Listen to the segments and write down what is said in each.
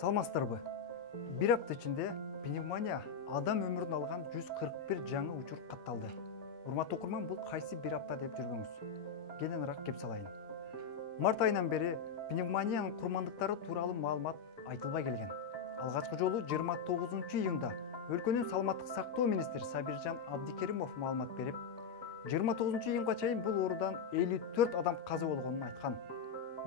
Саламатсыздарбы? Bir hafta içinde pnevmoния адам өмірін алған 141 жаңы учур катталды. Урматтуу окурман, бул кайсы bir hafta деп жүрбөңүз. Кененирээк кеп салайын. Март айынан бери пневмониянын курмандыктары тууралуу маалымат айтылбай келген. Алгачкы жолу 29-июнда өлкөнүн саламаттык сактоо министри Сабиржан Абдикеримов маалымат берип, 29-июнга чейин бул оорудан 54 адам каза болгонун айткан.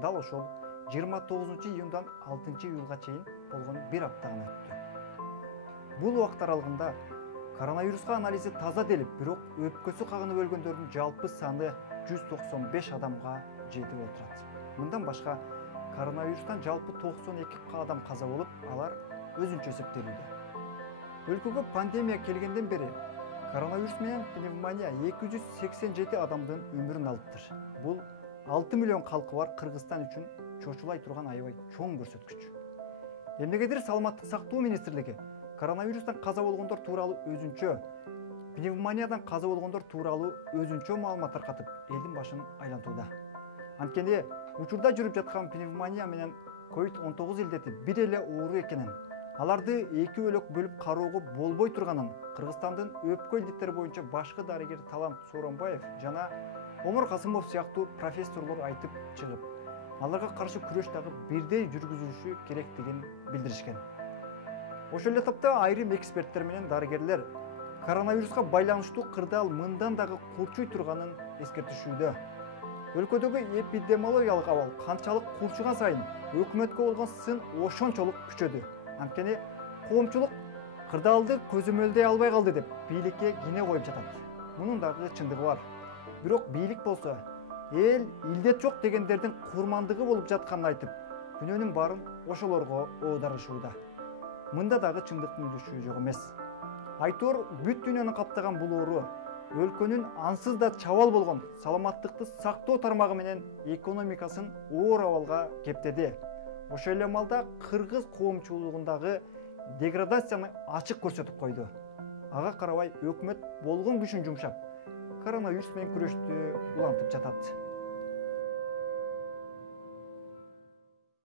Дал ошол 29-июндан 6-июлга чейин болгон bir hafta гана өттү. Бул убакыт аралыгында коронавируска анализи таза делип, бирок өпкөсү кагынып өлгөндөрдүн жалпы саны 195 адамга жетип отурат. Мындан башка коронавирустан жалпы 92 адам каза болуп, алар өзүнчө эсептелүүдө. Өлкөгө пандемия келгенден бери коронавирус менен пневмония 287 адамдын өмүрүн алыптыр. Бул 6 миллион калкы бар Кыргызстан үчүн чочулай турган аябай чоң көрсөткүч. Эмнегедир саламаттык сактоо министрлиги коронавирустан каза болгондор тууралуу өзүнчө, пневмониядан каза болгондор тууралуу өзүнчө маалымат таркатып, элдин башын айлантууда. Анткени учурда жүрүп жаткан пневмония менен COVID-19 илдети бир эле оору экенин, аларды эки бөлөк бөлүп кароого болбой турганын Кыргызстандын өпкө илдеттери боюнча башкы дарыгер Талант Сооронбаев жана Омар Касымов сыяктуу профессорлор айтып чыгып, аларга каршы күрөш дагы бирдей жүргүзүлүшү керектигин билдиришкен. Ошол эле тапта айрым эксперттер менен дарыгерлер коронавируска байланыштуу кырдаал мындан дагы курчуй турганын эскертишүүдө. Өлкөдөгү эпидемиологиялык абал канчалык курчуган сайын өкмөткө болгон сын ошончолук күчөдү. Анткени коомчулук кырдаалды көзөмөлдөй албай калды деп бийликке кине коюп жатат. Мунун дагы чындыгы бар. Бирок бийлик болсо эл илдет жок дегендердин курмандыгы болуп жатканын айтып, күнөөнүн баарын ошолорго оодарышууда. Мында дагы чындыктын үлүшү жок эмес. Айтор бүт дүйнөнү каптаган бул оору өлкөнүн ансыз да чабал болгон саламаттыкты сактоо тармагы менен экономикасын оор абалга кептеди. Ошол эле маалда кыргыз коомчулугундагы деградацияны ачык көрсөтүп койду. Ага карабай өкмөт болгон күчүн жумшап, коронавирус менен күрөштү улантып жатат.